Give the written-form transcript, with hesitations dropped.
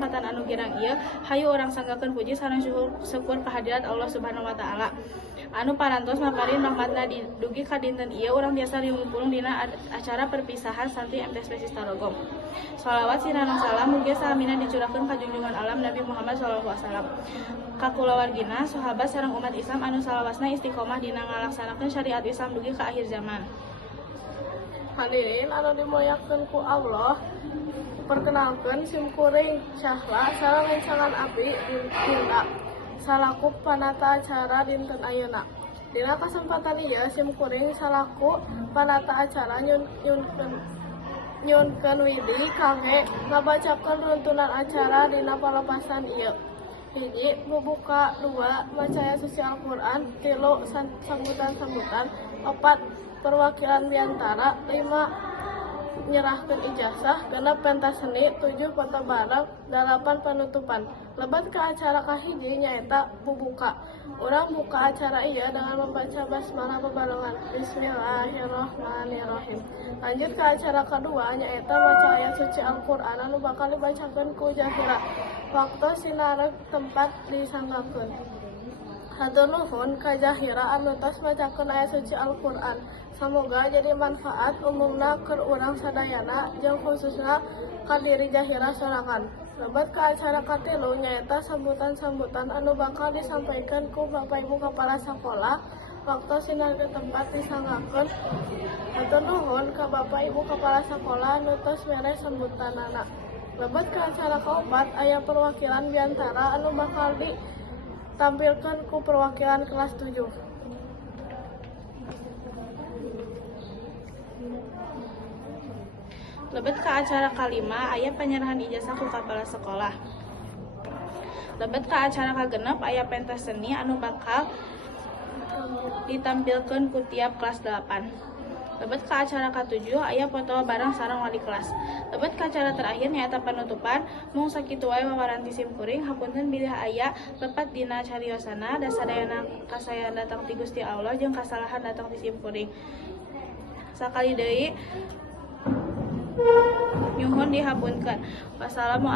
kasempatan anu girang ieu hayu urang sanggakeun puji sareng syukur kehadirat Allah Subhanahu wa taala anu parantos maparin rahmatna dugi ka dinten ieu urang biasa dimulung dina acara perpisahan santri MT Spesies Tarogong. Shalawat sirana salam mugia salamina dicurahkeun ka junjungan alam Nabi Muhammad sallallahu alaihi wasallam. Ka kulawargina, sahabat sareng umat Islam anu salawasna istiqomah dina ngalaksanakeun syariat Islam dugi ka akhir zaman. Hadirin anu dimuliakeun ku Allah, perkenalkeun simkuring Syahla sareng lencangan abdi Dinda salaku panata acara dinten ayeuna. Dina kasempatan ieu simkuring salaku panata acara nyunkeun widi kangge ngabacakeun runtunan acara dina palepasan ieu. 1. Bubuka. 2. Macaya suci Al-Quran. 3. Sambutan-sambutan. 4. Perwakilan biantara. 5. Nyerahkeun ijazah. 6. Pentas seni. 7. Foto bareng. 8. Penutupan. Lebat ke acara kahiji nyaeta bubuka. Urang buka acara ieu dengan membaca basmalah bebarengan Bismillahirrahmanirrahim. Lanjut ke acara kedua nyaeta maca ayat suci Al-Quran anu bakal dibacakeun ku Jahira. Waktu sinareg tempat disanggakeun. Hatur nuhun ka Jahira anu tos macakeun ayat suci Al-Quran. Samoga jadi manfaat umumna keur urang sadayana jeung khususna ka diri Jahira sorangan. Lebat ke acara katilu nyaeta sambutan-sambutan anu bakal disampaikan ku Bapak Ibu Kepala Sekolah. Waktu sinareg tempat disanggakeun. Hatur nuhun ka Bapak Ibu Kepala Sekolah anu tos mere sambutanana. Lebat ke acara keopat aya perwakilan biantara anu bakal ditampilkeun ku perwakilan kelas 7. Lebet ke acara kalima aya penyerahan ijazah ku kepala sekolah. Lebet ke acara kagenep aya pentas seni anu bakal ditampilkeun ku tiap kelas 8. Lebet ke acara ke-7 aya foto bareng sareng wali kelas. Lebet ke acara terakhir nyaeta penutupan. Mung sakitu wae wawaranti simkuring hapunten bilih aya lepat dina cariosana da sadayana kasayan datang ti Gusti Allah jeung kasalahan datang ti simkuring. Sakali deui nyuhun dihapunkeun. Wassalamualaikum